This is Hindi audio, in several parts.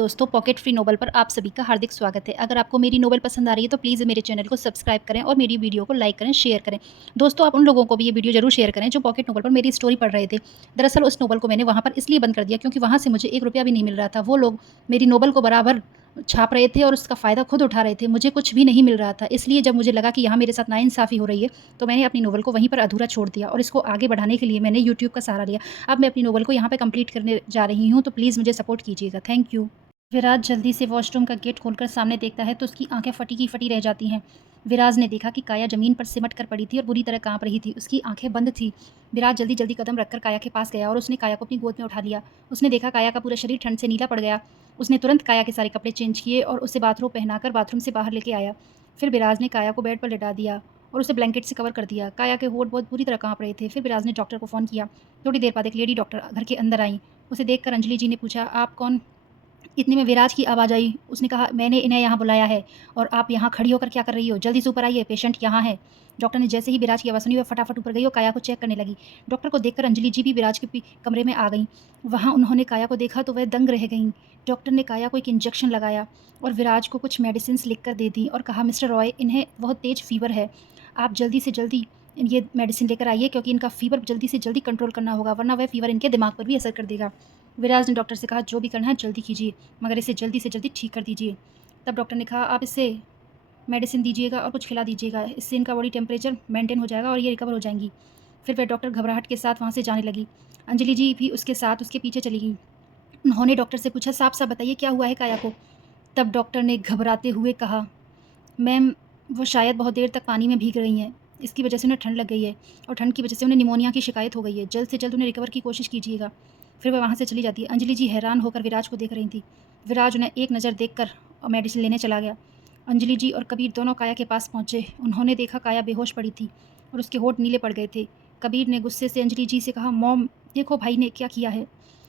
दोस्तों पॉकेट फ्री नोवेल पर आप सभी का हार्दिक स्वागत है। अगर आपको मेरी नोवेल पसंद आ रही है तो प्लीज़ मेरे चैनल को सब्सक्राइब करें और मेरी वीडियो को लाइक करें, शेयर करें। दोस्तों आप उन लोगों को भी ये वीडियो ज़रूर शेयर करें जो पॉकेट नोवेल पर मेरी स्टोरी पढ़ रहे थे। दरअसल उस नोवेल को मैंने वहाँ पर इसलिए बंद कर दिया क्योंकि वहाँ से मुझे 1 रुपया भी नहीं मिल रहा था। वो लोग मेरी नोवेल को बराबर छाप रहे थे और उसका फ़ायदा खुद उठा रहे थे। मुझे कुछ भी नहीं मिल रहा था। इसलिए जब मुझे लगा कि यहाँ मेरे साथ नाइंसाफ़ी हो रही है, तो मैंने अपनी नोवेल को वहीं पर अधूरा छोड़ दिया और इसको आगे बढ़ाने के लिए मैंने यूट्यूब का सहारा लिया। अब मैं अपनी नोवेल को यहाँ पे कंप्लीट करने जा रही हूँ, तो प्लीज़ मुझे सपोर्ट कीजिएगा। Thank you. विराज जल्दी से वॉशरूम का गेट खोलकर सामने देखता है तो उसकी आंखें फटी की फटी रह जाती हैं। विराज ने देखा कि काया जमीन पर सिमट कर पड़ी थी और बुरी तरह कांप रही थी। उसकी आंखें बंद थी। विराज जल्दी जल्दी कदम रखकर काया के पास गया और उसने काया को अपनी गोद में उठा लिया। उसने देखा काया का पूरा शरीर ठंड से नीला पड़ गया। उसने तुरंत काया के सारे कपड़े चेंज किए और उसे बाथरूम पहनाकर बाथरूम से बाहर लेके आया। फिर विराज ने काया को बेड पर लिटा दिया और उसे ब्लैंकेट से कवर कर दिया। काया के होठ बहुत बुरी तरह कांप रहे थे। फिर विराज ने डॉक्टर को फ़ोन किया। थोड़ी देर बाद एक लेडी डॉक्टर घर के अंदर आई। उसे देखकर अंजलि जी ने पूछा, आप कौन? इतने में विराज की आवाज़ आई। उसने कहा, मैंने इन्हें यहाँ बुलाया है और आप यहाँ खड़ी होकर क्या कर रही हो? जल्दी से ऊपर आइए, पेशेंट यहाँ है। डॉक्टर ने जैसे ही विराज की आवाज़ सुनी, वह फटाफट ऊपर गई और काया को चेक करने लगी। डॉक्टर को देखकर अंजलि जी भी विराज के कमरे में आ गईं। वहाँ उन्होंने काया को देखा तो वह दंग रह गईं। डॉक्टर ने काया को एक इंजेक्शन लगाया और विराज को कुछ मेडिसिन्स लिख कर दे दी और कहा, मिस्टर रॉय, इन्हें बहुत तेज़ फ़ीवर है। आप जल्दी से जल्दी ये मेडिसिन लेकर आइए क्योंकि इनका फ़ीवर जल्दी से जल्दी कंट्रोल करना होगा, वरना वह फ़ीवर इनके दिमाग पर भी असर कर देगा। विराज ने डॉक्टर से कहा, जो भी करना है जल्दी कीजिए, मगर इसे जल्दी से जल्दी ठीक कर दीजिए। तब डॉक्टर ने कहा, आप इसे मेडिसिन दीजिएगा और कुछ खिला दीजिएगा, इससे इनका बॉडी टेम्परेचर मेंटेन हो जाएगा और ये रिकवर हो जाएंगी। फिर वह डॉक्टर घबराहट के साथ वहाँ से जाने लगी। अंजलि जी भी उसके साथ उसके पीछे चली गई। उन्होंने डॉक्टर से पूछा, साफ साफ बताइए क्या हुआ है काया को? तब डॉक्टर ने घबराते हुए कहा, मैम, वो शायद बहुत देर तक पानी में भीग रही हैं, इसकी वजह से उन्हें ठंड लग गई है और ठंड की वजह से उन्हें निमोनिया की शिकायत हो गई है। जल्द से जल्द उन्हें रिकवर की कोशिश कीजिएगा। फिर वह वहाँ से चली जाती है। अंजलि जी हैरान होकर विराज को देख रही थी। विराज उन्हें एक नज़र देखकर और मेडिसिन लेने चला गया। अंजलि जी और कबीर दोनों काया के पास पहुँचे। उन्होंने देखा काया बेहोश पड़ी थी और उसके होठ नीले पड़ गए थे। कबीर ने गुस्से से अंजलि जी से कहा, मॉम, देखो भाई ने क्या किया है,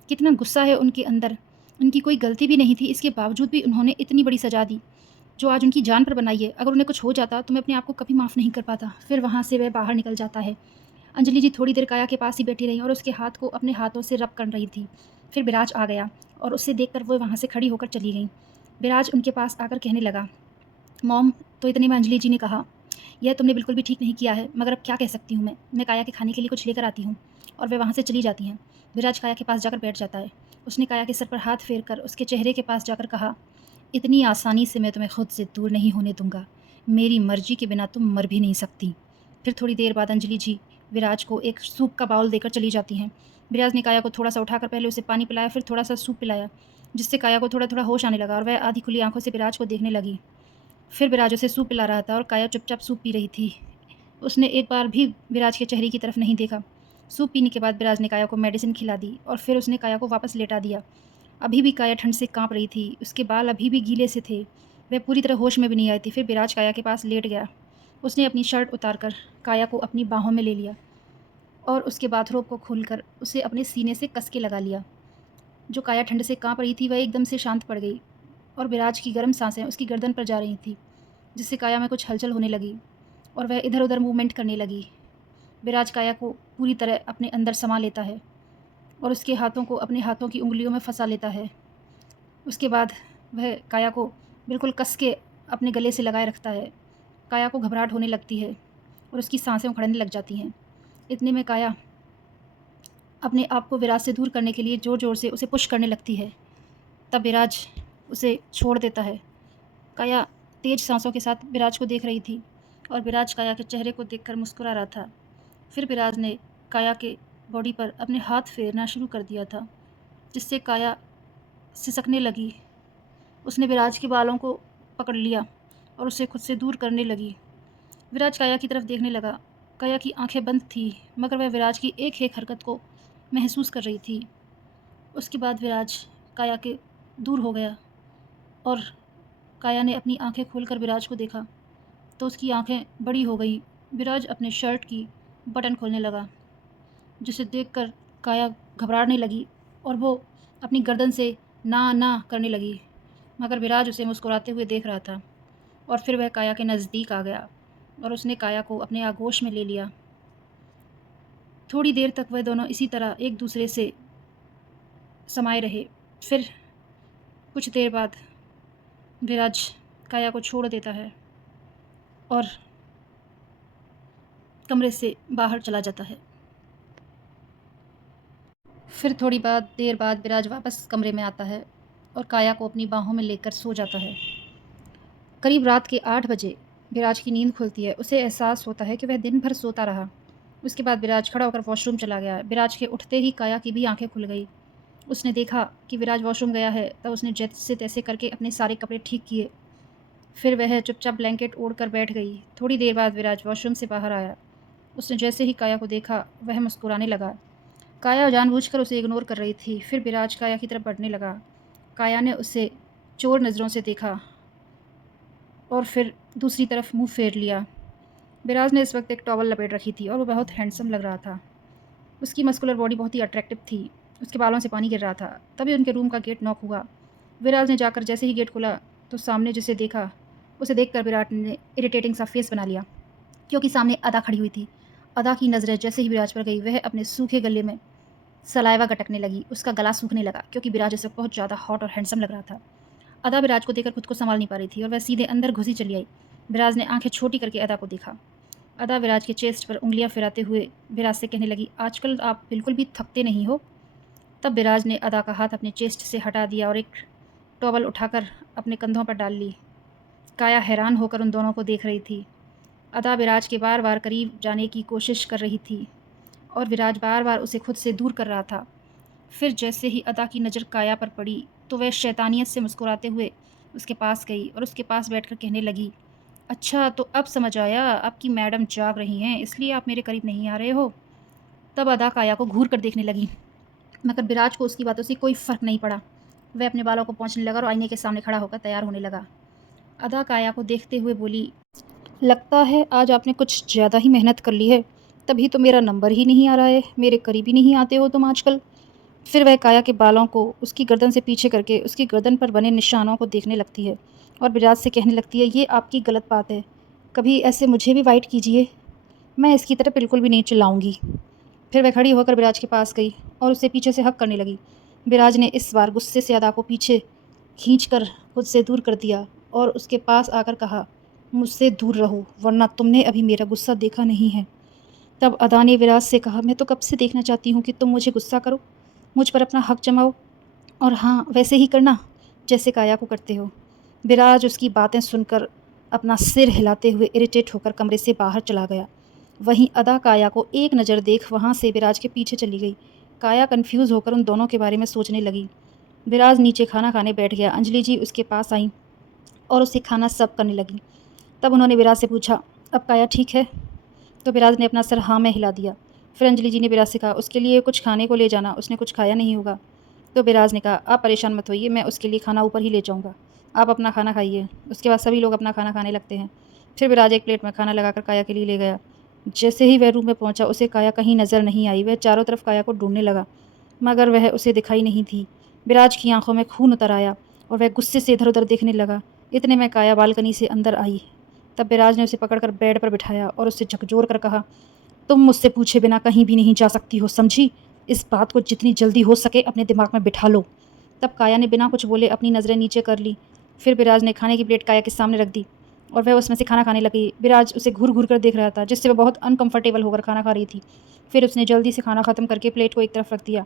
कितना गुस्सा है उनके अंदर। उनकी कोई गलती भी नहीं थी, इसके बावजूद भी उन्होंने इतनी बड़ी सज़ा दी जो आज उनकी जान पर बनाई है। अगर उन्हें कुछ हो जाता तो मैं अपने आप को कभी माफ़ नहीं कर पाता। फिर वहाँ से वह बाहर निकल जाता है। अंजलि जी थोड़ी देर काया के पास ही बैठी रहीं और उसके हाथ को अपने हाथों से रब कर रही थी। फिर विराज आ गया और उसे देखकर वो वहाँ से खड़ी होकर चली गई। विराज उनके पास आकर कहने लगा, मॉम, तो इतने में अंजलि जी ने कहा, यह तुमने बिल्कुल भी ठीक नहीं किया है, मगर अब क्या कह सकती हूँ मैं काया के खाने के लिए कुछ लेकर आती हूँ। और वे वहाँ से चली जाती हैं। विराज काया के पास जाकर बैठ जाता है। उसने काया के सर पर हाथ फेर कर उसके चेहरे के पास जाकर कहा, इतनी आसानी से मैं तुम्हें खुद से दूर नहीं होने दूंगा। मेरी मर्जी के बिना तुम मर भी नहीं सकती। फिर थोड़ी देर बाद अंजलि जी विराज को एक सूप का बाउल देकर चली जाती हैं। विराज ने काया को थोड़ा सा उठाकर पहले उसे पानी पिलाया, फिर थोड़ा सा सूप पिलाया, जिससे काया को थोड़ा थोड़ा होश आने लगा और वह आधी खुली आंखों से विराज को देखने लगी। फिर विराज उसे सूप पिला रहा था और काया चुपचाप सूप पी रही थी। उसने एक बार भी विराज के चेहरे की तरफ नहीं देखा। सूप पीने के बाद विराज ने काया को मेडिसिन खिला दी और फिर उसने काया को वापस लेटा दिया। अभी भी काया ठंड से काँप रही थी, उसके बाल अभी भी गीले से थे। वह पूरी तरह होश में भी नहीं आई थी। फिर विराज काया के पास लेट गया। उसने अपनी शर्ट उतारकर काया को अपनी बाहों में ले लिया और उसके बाथरोब को खोलकर उसे अपने सीने से कस के लगा लिया। जो काया ठंड से काँप रही थी, वह एकदम से शांत पड़ गई और विराज की गर्म सांसें उसकी गर्दन पर जा रही थी, जिससे काया में कुछ हलचल होने लगी और वह इधर-उधर मूवमेंट करने लगी। विराज काया को पूरी तरह अपने अंदर समा लेता है और उसके हाथों को अपने हाथों की उँगलियों में फँसा लेता है। उसके बाद वह काया को बिल्कुल कस के अपने गले से लगाए रखता है। काया को घबराहट होने लगती है और उसकी साँसें उखड़ने लग जाती हैं। इतने में काया अपने आप को विराज से दूर करने के लिए ज़ोर-ज़ोर से उसे पुश करने लगती है। तब विराज उसे छोड़ देता है। काया तेज़ साँसों के साथ विराज को देख रही थी और विराज काया के चेहरे को देखकर मुस्कुरा रहा था। फिर विराज ने काया के बॉडी पर अपने हाथ फेरना शुरू कर दिया था, जिससे काया सिसकने लगी। उसने विराज के बालों को पकड़ लिया और उसे खुद से दूर करने लगी। विराज काया की तरफ देखने लगा। काया की आंखें बंद थी, मगर वह विराज की एक-एक हरकत को महसूस कर रही थी। उसके बाद विराज काया के दूर हो गया और काया ने अपनी आंखें खोलकर विराज को देखा, तो उसकी आंखें बड़ी हो गईं। विराज अपने शर्ट की बटन खोलने लगा, जिसे देखकर काया घबराने लगी और वो अपनी गर्दन से ना, ना करने लगी, मगर विराज उसे मुस्कुराते हुए देख रहा था। और फिर वह काया के नज़दीक आ गया और उसने काया को अपने आगोश में ले लिया। थोड़ी देर तक वह दोनों इसी तरह एक दूसरे से समाये रहे। फिर कुछ देर बाद विराज काया को छोड़ देता है और कमरे से बाहर चला जाता है। फिर थोड़ी देर बाद विराज वापस कमरे में आता है और काया को अपनी बाहों में लेकर सो जाता है। करीब रात के 8 बजे विराज की नींद खुलती है। उसे एहसास होता है कि वह दिन भर सोता रहा। उसके बाद विराज खड़ा होकर वॉशरूम चला गया। विराज के उठते ही काया की भी आंखें खुल गई। उसने देखा कि विराज वॉशरूम गया है, तब उसने जैसे तैसे करके अपने सारे कपड़े ठीक किए। फिर वह चुपचाप ब्लैंकेट ओढ़ कर बैठ गई। थोड़ी देर बाद विराज वॉशरूम से बाहर आया। उसने जैसे ही काया को देखा, वह मुस्कुराने लगा। काया जानबूझकर उसे इग्नोर कर रही थी। फिर विराज काया की तरफ बढ़ने लगा। काया ने उसे चोर नज़रों से देखा और फिर दूसरी तरफ मुंह फेर लिया। विराज ने इस वक्त एक टॉवल लपेट रखी थी और वो बहुत हैंडसम लग रहा था। उसकी मस्कुलर बॉडी बहुत ही अट्रैक्टिव थी। उसके बालों से पानी गिर रहा था। तभी उनके रूम का गेट नॉक हुआ। विराज ने जाकर जैसे ही गेट खोला तो सामने जिसे देखा, उसे देखकर विराट ने इरिटेटिंग सा फेस बना लिया, क्योंकि सामने अदा खड़ी हुई थी। अदा की नज़रें जैसे ही विराज पर गई, वह अपने सूखे गले में सलाइवा गटकने लगी। उसका गला सूखने लगा क्योंकि विराज इस वक्त बहुत ज़्यादा हॉट और हैंडसम लग रहा था। अदा विराज को देखकर खुद को संभाल नहीं पा रही थी और वह सीधे अंदर घुसी चली आई। विराज ने आंखें छोटी करके अदा को देखा। अदा विराज के चेस्ट पर उंगलियां फिराते हुए विराज से कहने लगी, आजकल आप बिल्कुल भी थकते नहीं हो। तब विराज ने अदा का हाथ अपने चेस्ट से हटा दिया और एक टॉवल उठाकर अपने कंधों पर डाल ली। काया हैरान होकर उन दोनों को देख रही थी। अदा विराज के बार बार करीब जाने की कोशिश कर रही थी और विराज बार बार उसे खुद से दूर कर रहा था। फिर जैसे ही अदा की नज़र काया पर पड़ी तो वह शैतानियत से मुस्कुराते हुए उसके पास गई और उसके पास बैठकर कहने लगी, अच्छा तो अब समझ आया, आपकी मैडम जाग रही हैं, इसलिए आप मेरे करीब नहीं आ रहे हो। तब अदा काया को घूर कर देखने लगी, मगर विराज को उसकी बातों से कोई फ़र्क नहीं पड़ा। वह अपने बालों को पोंछने लगा और आईने के सामने खड़ा होकर तैयार होने लगा। अदा काया को देखते हुए बोली, लगता है आज आपने कुछ ज़्यादा ही मेहनत कर ली है, तभी तो मेरा नंबर ही नहीं आ रहा है, मेरे करीब ही नहीं आते हो तुम आजकल। फिर वह काया के बालों को उसकी गर्दन से पीछे करके उसकी गर्दन पर बने निशानों को देखने लगती है और विराज से कहने लगती है, ये आपकी गलत बात है, कभी ऐसे मुझे भी वाइट कीजिए, मैं इसकी तरह बिल्कुल भी नहीं चिल्लाऊंगी। फिर वह खड़ी होकर विराज के पास गई और उसे पीछे से हक करने लगी। विराज ने इस बार गुस्से से अदा को पीछे खींच कर खुद से दूर कर दिया और उसके पास आकर कहा, मुझसे दूर रहो वरना तुमने अभी मेरा गुस्सा देखा नहीं है। तब अदा ने विराज से कहा, मैं तो कब से देखना चाहती हूँ कि तुम मुझे गुस्सा करो, मुझ पर अपना हक जमाओ और हाँ वैसे ही करना जैसे काया को करते हो। विराज उसकी बातें सुनकर अपना सिर हिलाते हुए इरिटेट होकर कमरे से बाहर चला गया। वहीं अदा काया को एक नज़र देख वहाँ से विराज के पीछे चली गई। काया कन्फ्यूज़ होकर उन दोनों के बारे में सोचने लगी। विराज नीचे खाना खाने बैठ गया। अंजलि जी उसके पास आई और उसे खाना सर्व करने लगी। तब उन्होंने विराज से पूछा, अब काया ठीक है? तो विराज ने अपना सर हाँ में हिला दिया। फिर अंजलि जी ने विराज से कहा, उसके लिए कुछ खाने को ले जाना, उसने कुछ खाया नहीं होगा। तो विराज ने कहा, आप परेशान मत होइए, मैं उसके लिए खाना ऊपर ही ले जाऊँगा, आप अपना खाना खाइए। उसके बाद सभी लोग अपना खाना खाने लगते हैं। फिर विराज एक प्लेट में खाना लगाकर काया के लिए ले गया। जैसे ही वह रूम में पहुंचा, उसे काया कहीं नज़र नहीं आई। वह चारों तरफ काया को ढूंढने लगा, मगर वह उसे दिखाई नहीं थी। विराज की आंखों में खून उतर आया और वह गुस्से से इधर उधर देखने लगा। इतने में काया बालकनी से अंदर आई। तब विराज ने उसे पकड़कर बेड पर बिठाया और उससे झकझोर कर कहा, तुम मुझसे पूछे बिना कहीं भी नहीं जा सकती हो, समझी? इस बात को जितनी जल्दी हो सके अपने दिमाग में बिठा लो। तब काया ने बिना कुछ बोले अपनी नज़रें नीचे कर ली। फिर विराज ने खाने की प्लेट काया के सामने रख दी और वह उसमें से खाना खाने लगी। विराज उसे घूर घूर कर देख रहा था, जिससे वह बहुत अनकंफर्टेबल होकर खाना खा रही थी। फिर उसने जल्दी से खाना ख़त्म करके प्लेट को एक तरफ रख दिया।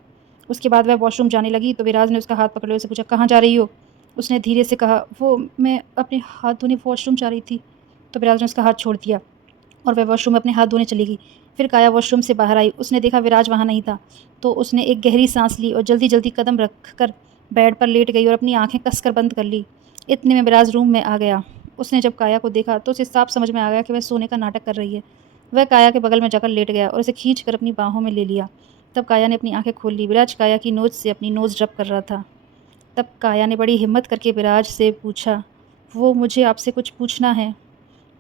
उसके बाद वह वॉशरूम जाने लगी तो विराज ने उसका हाथ पकड़ लिया, उसे पूछा, कहाँ जा रही हो? उसने धीरे से कहा, वो मैं अपने हाथ धोने वॉशरूम जा रही थी। तो विराज ने उसका हाथ छोड़ दिया और वह वॉशरूम में अपने हाथ धोने चली गई। फिर काया वॉशरूम से बाहर आई। उसने देखा विराज वहाँ नहीं था, तो उसने एक गहरी सांस ली और जल्दी जल्दी कदम रख कर बेड पर लेट गई और अपनी आंखें कसकर बंद कर ली। इतने में विराज रूम में आ गया। उसने जब काया को देखा तो उसे साफ समझ में आ गया कि वह सोने का नाटक कर रही है। वह काया के बगल में जाकर लेट गया और उसे खींच कर अपनी बाहों में ले लिया। तब काया ने अपनी आंखें खोल ली। विराज काया की नोज से अपनी नोज़ रब कर रहा था। तब काया ने बड़ी हिम्मत करके विराज से पूछा, वो मुझे आपसे कुछ पूछना है।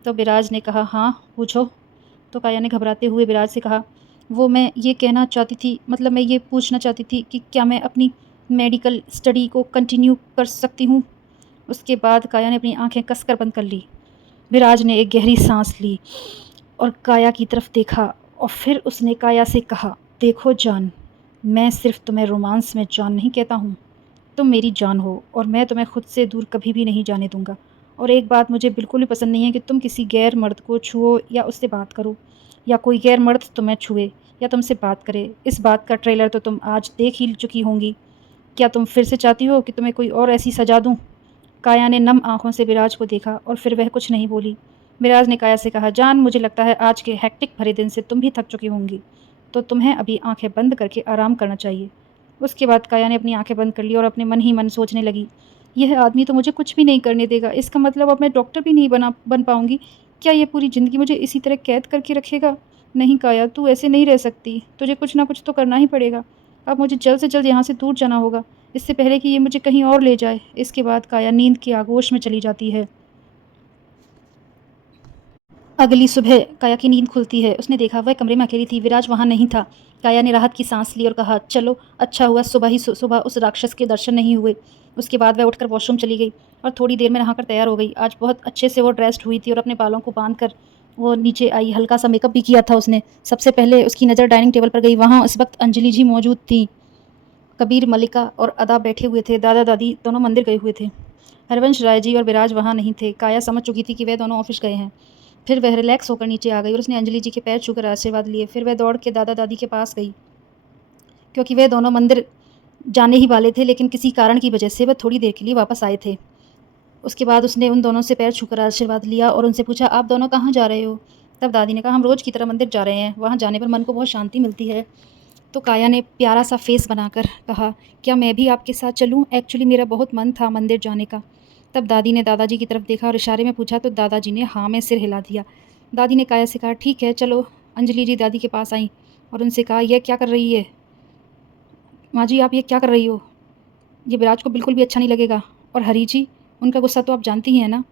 तो विराज ने कहा, हाँ पूछो। तो काया ने घबराते हुए विराज से कहा, वो मैं ये कहना चाहती थी, मतलब मैं ये पूछना चाहती थी कि क्या मैं अपनी मेडिकल स्टडी को कंटिन्यू कर सकती हूँ? उसके बाद काया ने अपनी आंखें कसकर बंद कर ली। विराज ने एक गहरी सांस ली और काया की तरफ देखा और फिर उसने काया से कहा, देखो जान, मैं सिर्फ तुम्हें रोमांस में जान नहीं कहता हूँ, तुम मेरी जान हो और मैं तुम्हें खुद से दूर कभी भी नहीं जाने दूँगा। और एक बात मुझे बिल्कुल भी पसंद नहीं है कि तुम किसी गैर मर्द को छुओ या उससे बात करो, या कोई गैर मर्द तुम्हें छुए या तुमसे बात करे। इस बात का ट्रेलर तो तुम आज देख ही चुकी होंगी। क्या तुम फिर से चाहती हो कि तुम्हें कोई और ऐसी सज़ा दूँ? काया ने नम आँखों से विराज को देखा और फिर वह कुछ नहीं बोली। विराज ने काया से कहा, जान, मुझे लगता है आज के हेक्टिक भरे दिन से तुम भी थक चुकी होंगी, तो तुम्हें अभी आँखें बंद करके आराम करना चाहिए। उसके बाद काया ने अपनी आँखें बंद कर ली और अपने मन ही मन सोचने लगी, यह आदमी तो मुझे कुछ भी नहीं करने देगा। इसका मतलब अब मैं डॉक्टर भी नहीं बन पाऊँगी। क्या ये पूरी ज़िंदगी मुझे इसी तरह कैद करके रखेगा? नहीं काया, तू ऐसे नहीं रह सकती। तुझे कुछ ना कुछ तो करना ही पड़ेगा। अब मुझे जल्द से जल्द यहाँ से दूर जाना होगा, इससे पहले कि ये मुझे कहीं और ले जाए। इसके बाद काया नींद की आगोश में चली जाती है। अगली सुबह काया की नींद खुलती है। उसने देखा वह कमरे में अकेली थी, विराज वहाँ नहीं था। काया ने राहत की सांस ली और कहा, चलो अच्छा हुआ सुबह उस राक्षस के दर्शन नहीं हुए। उसके बाद वह उठकर वॉशरूम चली गई और थोड़ी देर में नहाकर तैयार हो गई। आज बहुत अच्छे से वो ड्रेस्ड हुई थी और अपने बालों को बांध कर वो नीचे आई। हल्का सा मेकअप भी किया था उसने। सबसे पहले उसकी नज़र डाइनिंग टेबल पर गई। वहाँ उस वक्त अंजलि जी मौजूद थी। कबीर, मल्लिका और अदा बैठे हुए थे। दादा दादी दोनों मंदिर गए हुए थे। हरवंश राय जी और विराज वहाँ नहीं थे। काया समझ चुकी थी कि वे दोनों ऑफिस गए हैं। फिर वह रिलैक्स होकर नीचे आ गई और उसने अंजलि जी के पैर छूकर आशीर्वाद लिए। फिर वह दौड़ के दादा दादी के पास गई, क्योंकि वे दोनों मंदिर जाने ही वाले थे, लेकिन किसी कारण की वजह से वह थोड़ी देर के लिए वापस आए थे। उसके बाद उसने उन दोनों से पैर छूकर आशीर्वाद लिया और उनसे पूछा, आप दोनों कहाँ जा रहे हो? तब दादी ने कहा, हम रोज़ की तरह मंदिर जा रहे हैं। वहाँ जाने पर मन को बहुत शांति मिलती है। तो काया ने प्यारा सा फेस बनाकर कहा, क्या मैं भी आपके साथ चलूं? एक्चुअली मेरा बहुत मन था मंदिर जाने का। तब दादी ने दादाजी की तरफ देखा और इशारे में पूछा तो दादाजी ने हाँ में सिर हिला दिया। दादी ने काया से कहा, ठीक है चलो। अंजलि जी दादी के पास आई और उनसे कहा, यह क्या कर रही है माँ जी? आप ये क्या कर रही हो? ये विराज को बिल्कुल भी अच्छा नहीं लगेगा। और हरी जी, उनका गुस्सा तो आप जानती ही हैं ना।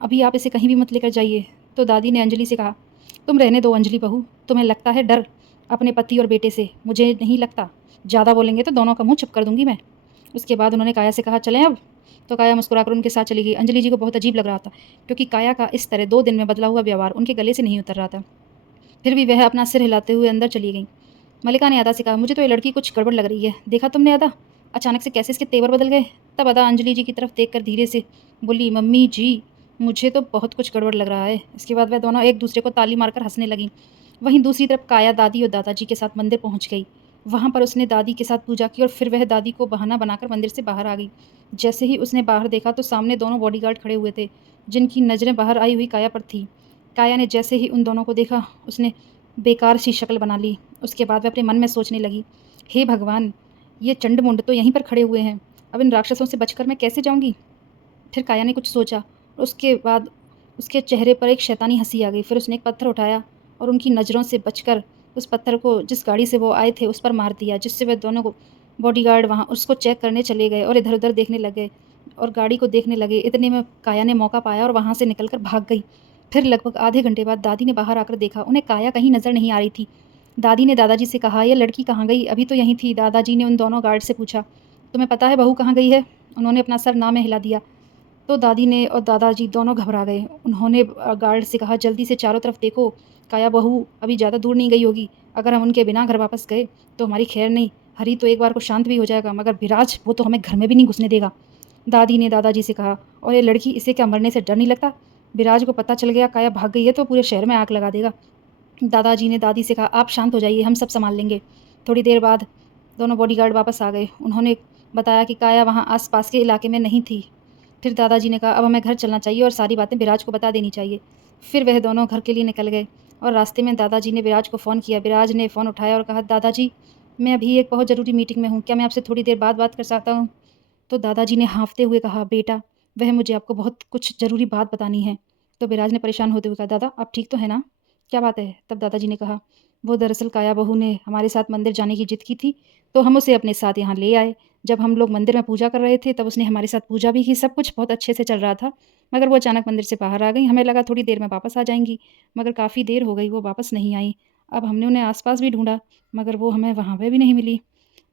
अभी आप इसे कहीं भी मत लेकर जाइए। तो दादी ने अंजलि से कहा, तुम रहने दो अंजलि बहू, तुम्हें लगता है डर अपने पति और बेटे से, मुझे नहीं लगता। ज़्यादा बोलेंगे तो दोनों का मुंह चुप कर दूंगी मैं। उसके बाद उन्होंने काया से कहा, चलें अब? तो काया मुस्कुराकर उनके साथ चली गई। अंजलि जी को बहुत अजीब लग रहा था, क्योंकि काया का इस तरह 2 दिन में बदला हुआ व्यवहार उनके गले से नहीं उतर रहा था। फिर भी वह अपना सिर हिलाते हुए अंदर चली गई। मल्लिका ने अदा से कहा, मुझे तो ये लड़की कुछ गड़बड़ लग रही है। देखा तुमने अदा, अचानक से कैसे इसके तेवर बदल गए? तब अदा अंजलि जी की तरफ देखकर धीरे से बोली, मम्मी जी, मुझे तो बहुत कुछ गड़बड़ लग रहा है। इसके बाद वह दोनों एक दूसरे को ताली मारकर हंसने लगीं। वहीं दूसरी तरफ काया दादी और दादाजी के साथ मंदिर पहुंच गई। वहां पर उसने दादी के साथ पूजा की और फिर वह दादी को बहाना बनाकर मंदिर से बाहर आ गई। जैसे ही उसने बाहर देखा तो सामने दोनों बॉडीगार्ड खड़े हुए थे, जिनकी नज़रें बाहर आई हुई काया पर थी। काया ने जैसे ही उन दोनों को देखा, उसने बेकार सी शक्ल बना ली। उसके बाद वह अपने मन में सोचने लगी, हे भगवान, ये चंड-मुंड तो यहीं पर खड़े हुए हैं। अब इन राक्षसों से बचकर मैं कैसे जाऊँगी? फिर काया ने कुछ सोचा। उसके बाद उसके चेहरे पर एक शैतानी हंसी आ गई। फिर उसने एक पत्थर उठाया और उनकी नज़रों से बचकर उस पत्थर को जिस गाड़ी से वो आए थे उस पर मार दिया, जिससे वह दोनों को बॉडीगार्ड वहाँ उसको चेक करने चले गए और इधर-उधर देखने लग गए और गाड़ी को देखने लगे। इतने में काया ने मौका पाया और वहाँ से निकलकर भाग गई। फिर लगभग आधे घंटे बाद दादी ने बाहर आकर देखा, उन्हें काया कहीं नज़र नहीं आ रही थी। दादी ने दादाजी से कहा, यह लड़की कहाँ गई? अभी तो यहीं थी। दादाजी ने उन दोनों गार्ड से पूछा, तुम्हें पता है बहू कहाँ गई है? उन्होंने अपना सर ना में हिला दिया। तो दादी ने और दादाजी दोनों घबरा गए। उन्होंने गार्ड से कहा, जल्दी से चारों तरफ देखो, काया बहू अभी ज़्यादा दूर नहीं गई होगी। अगर हम उनके बिना घर वापस गए तो हमारी खैर नहीं। हरी तो एक बार को शांत भी हो जाएगा, मगर विराज, वो तो हमें घर में भी नहीं घुसने देगा। दादी ने दादाजी से कहा, और ये लड़की, इसे क्या मरने से डर नहीं लगता? विराज को पता चल गया काया भाग गई है तो पूरे शहर में आग लगा देगा। दादाजी ने दादी से कहा, आप शांत हो जाइए, हम सब संभाल लेंगे। थोड़ी देर बाद दोनों बॉडीगार्ड वापस आ गए। उन्होंने बताया कि काया वहाँ आस-पास के इलाके में नहीं थी। फिर दादाजी ने कहा, अब हमें घर चलना चाहिए और सारी बातें विराज को बता देनी चाहिए। फिर वह दोनों घर के लिए निकल गए और रास्ते में दादाजी ने विराज को फ़ोन किया। विराज ने फ़ोन उठाया और कहा, दादाजी, मैं अभी एक बहुत ज़रूरी मीटिंग में हूँ, क्या मैं आपसे थोड़ी देर बाद बात कर सकता हूँ? तो दादाजी ने हाँफते हुए कहा, बेटा, वह मुझे आपको बहुत कुछ ज़रूरी बात बतानी है। तो विराज ने परेशान होते हुए कहा, दादा आप ठीक तो हैं ना? क्या बात है? तब दादाजी ने कहा, वो दरअसल काया बहू ने हमारे साथ मंदिर जाने की जिद की थी, तो हम उसे अपने साथ यहाँ ले आए। जब हम लोग मंदिर में पूजा कर रहे थे तब उसने हमारे साथ पूजा भी की, सब कुछ बहुत अच्छे से चल रहा था। मगर वो अचानक मंदिर से बाहर आ गई। हमें लगा थोड़ी देर में वापस आ जाएंगी, मगर काफ़ी देर हो गई, वो वापस नहीं आई। अब हमने उन्हें आसपास भी ढूंढा, मगर वो हमें वहाँ पे भी नहीं मिली।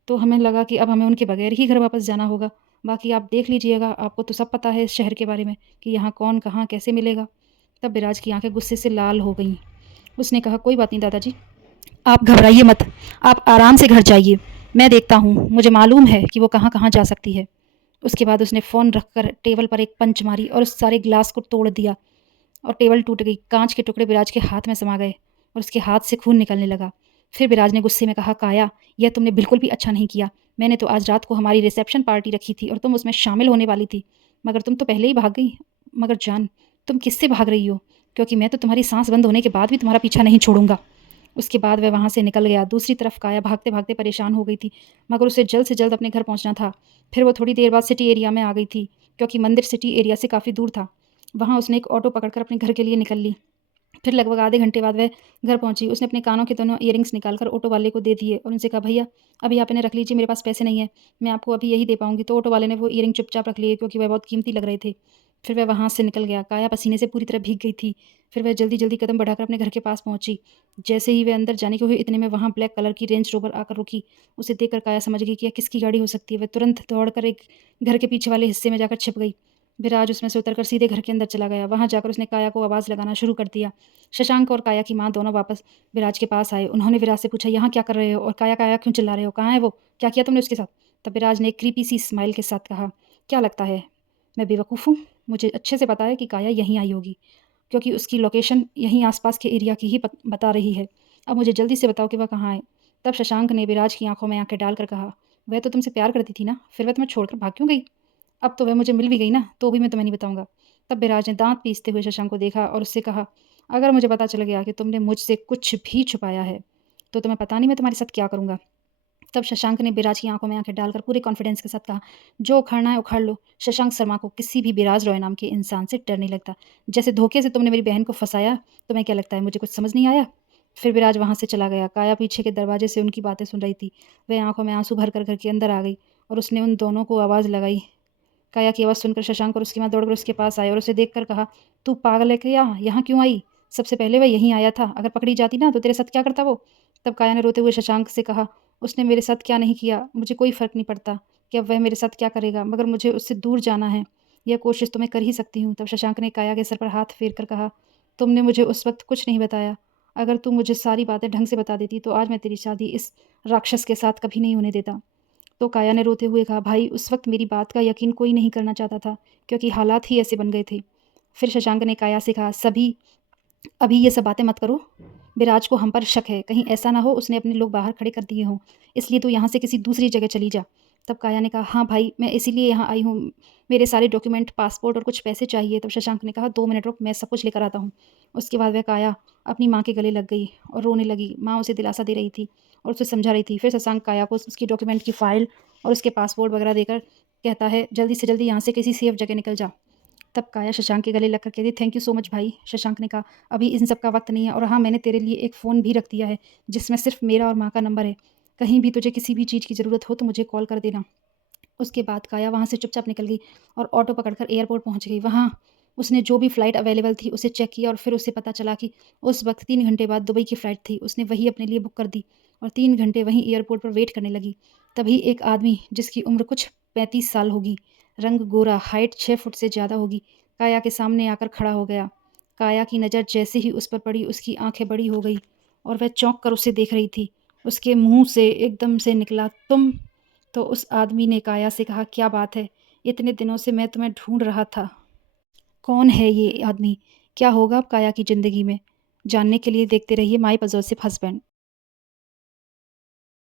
तो हमें लगा कि अब हमें उनके बगैर ही घर वापस जाना होगा। बाकी आप देख लीजिएगा, आपको तो सब पता है इस शहर के बारे में कि यहाँ कौन कहाँ कैसे मिलेगा। तब विराज की आंखें गुस्से से लाल हो गईं। उसने कहा, कोई बात नहीं दादाजी, आप घबराइए मत, आप आराम से घर जाइए। मैं देखता हूँ, मुझे मालूम है कि वो कहाँ कहाँ जा सकती है। उसके बाद उसने फ़ोन रखकर टेबल पर एक पंच मारी और उस सारे ग्लास को तोड़ दिया और टेबल टूट गई। काँच के टुकड़े विराज के हाथ में समा गए और उसके हाथ से खून निकलने लगा। फिर विराज ने गुस्से में कहा, "काया, यह तुमने बिल्कुल भी अच्छा नहीं किया। मैंने तो आज रात को हमारी रिसेप्शन पार्टी रखी थी और तुम उसमें शामिल होने वाली थी, मगर तुम तो पहले ही भाग गई। मगर जान, तुम किससे भाग रही हो? क्योंकि मैं तो तुम्हारी साँस बंद होने के बाद भी तुम्हारा पीछा नहीं छोड़ूँगा।" उसके बाद वह वहाँ से निकल गया। दूसरी तरफ काया भागते-भागते परेशान हो गई थी, मगर उसे जल्द से जल्द अपने घर पहुँचना था। फिर वो थोड़ी देर बाद सिटी एरिया में आ गई थी, क्योंकि मंदिर सिटी एरिया से काफ़ी दूर था। वहाँ उसने एक ऑटो पकड़कर अपने घर के लिए निकल ली। फिर लगभग आधे घंटे बाद वह घर पहुँची। उसने अपने कानों के दोनों इयररिंग्स निकालकर ऑटो वाले को दे दिए और उनसे कहा, "भैया, अभी आप इन्हें रख लीजिए, मेरे पास पैसे नहीं हैं। मैं आपको अभी यही दे पाऊँगी।" तो ऑटो वाले ने वो इयररिंग चुपचाप रख लिए, क्योंकि वह बहुत कीमती लग रहे थे। फिर वह वहाँ से निकल गया। काया पसीने से पूरी तरह भीग गई थी। फिर वह जल्दी-जल्दी कदम बढ़ाकर अपने घर के पास पहुँची। जैसे ही वह अंदर जाने को हुई, इतने में वहाँ ब्लैक कलर की रेंज रोवर आकर रुकी। उसे देखकर काया समझ गई कि यह किसकी गाड़ी हो सकती है। वह तुरंत दौड़कर एक घर के पीछे वाले हिस्से में जाकर छिप गई। विराज उसमें से उतरकर सीधे घर के अंदर चला गया। वहाँ जाकर उसने काया को आवाज़ लगाना शुरू कर दिया। शशांक और काया की माँ दोनों वापस विराज के पास आए। उन्होंने विराज से पूछा, "यहाँ क्या कर रहे हो? और काया काया क्यों चिल्ला रहे हो? कहाँ है वो? क्या किया तुमने उसके साथ?" तब विराज ने एक क्रीपी सी स्माइल के साथ कहा, "क्या लगता है मैं बेवकूफ़ हूँ? मुझे अच्छे से पता है कि काया यहीं आई होगी, क्योंकि उसकी लोकेशन यहीं आस-पास के एरिया की ही बता रही है। अब मुझे जल्दी से बताओ कि वह कहाँ है?" तब शशांक ने विराज की आँखों में आँखें डालकर कहा, "वह तो तुमसे प्यार करती थी ना? फिर वह तुम्हें छोड़कर भाग क्यों गई? अब तो वह मुझे मिल भी गई ना, तो भी मैं तुम्हें नहीं बताऊँगा।" तब विराज ने दाँत पीसते हुए शशांक को देखा और उससे कहा, "अगर मुझे पता चल गया कि तुमने मुझसे कुछ भी छुपाया है, तो तुम्हें पता नहीं मैं तुम्हारे साथ क्या करूँगा।" तब शशांक ने विराज की आँखों में आँखें डालकर पूरे कॉन्फिडेंस के साथ कहा, "जो उखाड़ना है उखाड़ लो।" शशांक शर्मा को किसी भी विराज रॉय नाम के इंसान से डर नहीं लगता। "जैसे धोखे से तुमने मेरी बहन को फँसाया, तुम्हें क्या लगता है मुझे कुछ समझ नहीं आया?" फिर विराज वहाँ से चला गया। काया पीछे के दरवाजे से उनकी बातें सुन रही थी। वह आँखों में आँसू भरकर घर के अंदर आ गई और उसने उन दोनों को आवाज़ लगाई। काया की आवाज़ सुनकर शशांक और उसकी माँ दौड़कर उसके पास आए और उसे देखकर कहा, "तू पागल है क्या? यहाँ क्यों आई? सबसे पहले वह यहीं आया था। अगर पकड़ी जाती ना तो तेरे साथ क्या करता वो?" तब काया ने रोते हुए शशांक से कहा, "उसने मेरे साथ क्या नहीं किया, मुझे कोई फ़र्क नहीं पड़ता कि अब वह मेरे साथ क्या करेगा, मगर मुझे उससे दूर जाना है। यह कोशिश तो मैं कर ही सकती हूँ।" तब शशांक ने काया के सर पर हाथ फेर कर कहा, "तुमने मुझे उस वक़्त कुछ नहीं बताया। अगर तू मुझे सारी बातें ढंग से बता देती तो आज मैं तेरी शादी इस राक्षस के साथ कभी नहीं होने देता।" तो काया ने रोते हुए कहा, "भाई, उस वक़्त मेरी बात का यकीन कोई नहीं करना चाहता था, क्योंकि हालात ही ऐसे बन गए थे।" फिर शशांक ने काया से कहा, अभी ये सब बातें मत करो। विराज को हम पर शक है, कहीं ऐसा ना हो उसने अपने लोग बाहर खड़े कर दिए हों, इसलिए तू यहाँ से किसी दूसरी जगह चली जा।" तब काया ने कहा, "हाँ भाई, मैं इसीलिए यहाँ आई हूँ। मेरे सारे डॉक्यूमेंट, पासपोर्ट और कुछ पैसे चाहिए।" तब शशांक ने कहा, "2 मिनट रुक, मैं सब कुछ लेकर आता हूँ।" उसके बाद वह काया अपनी माँ के गले लग गई और रोने लगी। माँ उसे दिलासा दे रही थी और उसे समझा रही थी। फिर शशांक काया को उसकी डॉक्यूमेंट की फ़ाइल और उसके पासपोर्ट वगैरह देकर कहता है, "जल्दी से जल्दी यहाँ से किसी सेफ जगह निकल जा।" तब काया शशांक के गले लगकर कहती, "थैंक यू सो मच भाई।" शशांक ने कहा, "अभी इन सब का वक़्त नहीं है और हाँ, मैंने तेरे लिए एक फ़ोन भी रख दिया है, जिसमें सिर्फ़ मेरा और माँ का नंबर है। कहीं भी तुझे किसी भी चीज़ की ज़रूरत हो तो मुझे कॉल कर देना।" उसके बाद काया वहाँ से चुपचाप निकल गई और ऑटो पकड़कर एयरपोर्ट पहुँच गई। वहाँ उसने जो भी फ़्लाइट अवेलेबल थी उसे चेक किया और फिर उसे पता चला कि उस वक़्त 3 घंटे बाद दुबई की फ़्लाइट थी। उसने वही अपने लिए बुक कर दी और 3 घंटे वहीं एयरपोर्ट पर वेट करने लगी। तभी एक आदमी जिसकी उम्र कुछ 35 साल होगी, रंग गोरा, हाइट 6 फुट से ज़्यादा होगी, काया के सामने आकर खड़ा हो गया। काया की नज़र जैसे ही उस पर पड़ी, उसकी आँखें बड़ी हो गई और वह चौंक कर उसे देख रही थी। उसके मुँह से एकदम से निकला, "तुम?" तो उस आदमी ने काया से कहा, "क्या बात है? इतने दिनों से मैं तुम्हें ढूँढ रहा था। कौन है ये आदमी? क्या होगा अब काया की ज़िंदगी में?" जानने के लिए देखते रहिए माय पज़ेसिव हस्बैंड।